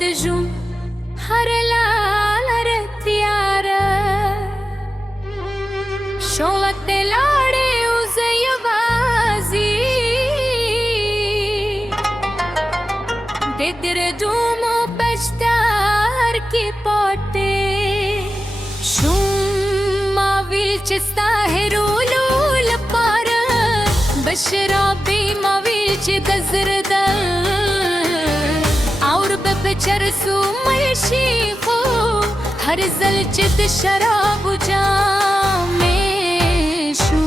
دجوم هر لار تیار شوق لاړې اوس یوازې د دردونو پشتار کې پټې شوم ما ویل چې ستا هېرولو لپاره بشرابې ما ویل چې د زرده چرسو ملشي خو هر ځل چې د شرابو جامې شو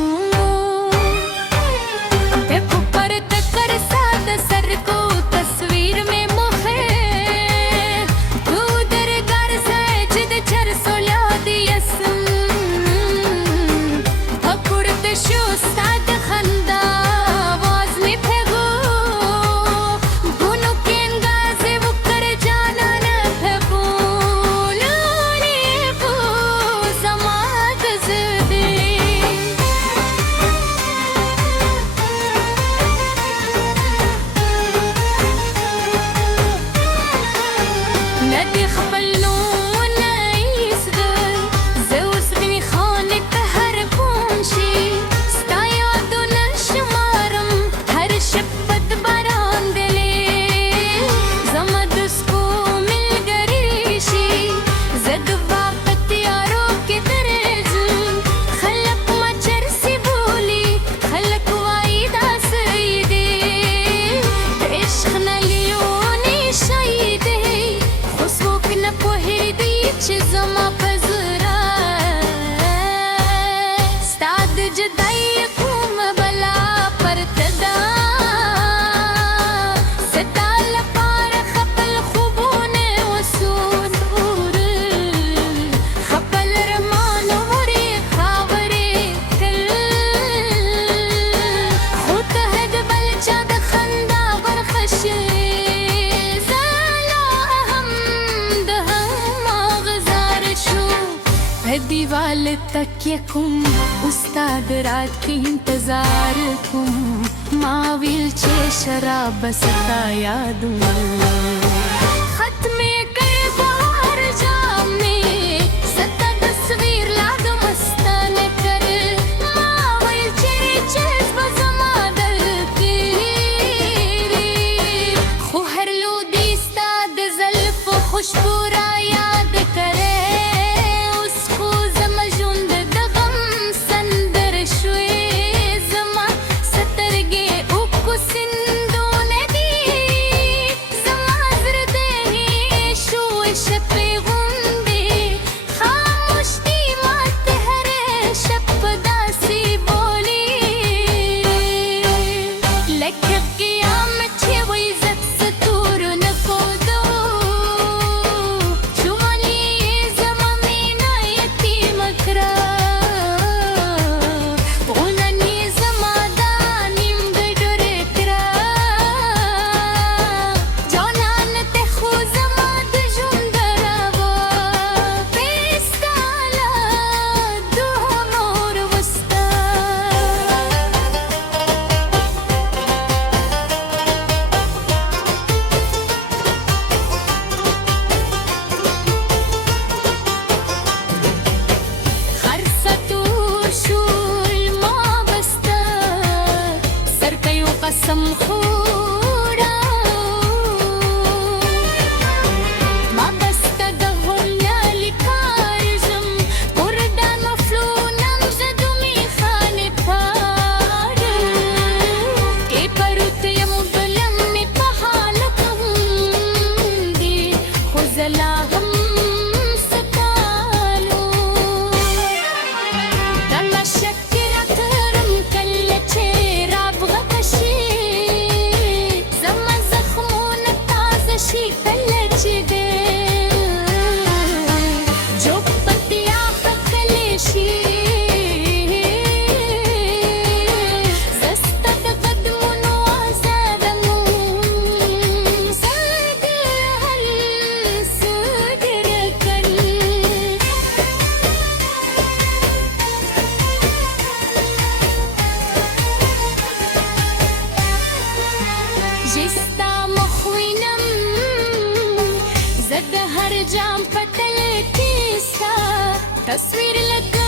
د کوپر تکر ساده سر کو تصویر में مخه تو درګر ځای چې د چرسو یاد یسم پکورت شو ساده خندا आवाज में फेगो दीवाल तक कुम उस्ताद रात की इंतजार कुम माविल छे शराब सता याद खत में कर बाहर जामे सता तस्वीर लाद मस्तान कर माविल छे चेस बजमा दल की खुहर लो दिस्ता दल्फ खुशबू रा याद करे قسم خورا ما بستدغم يالي كارجم قردان مفلونم زدومي خاني بارم كي بروت يمبلمي بحالكم دي خزلاهم ستالو دلما شكرا ترم كلتي सद हर जाम पतल की सा तस्वीर लगा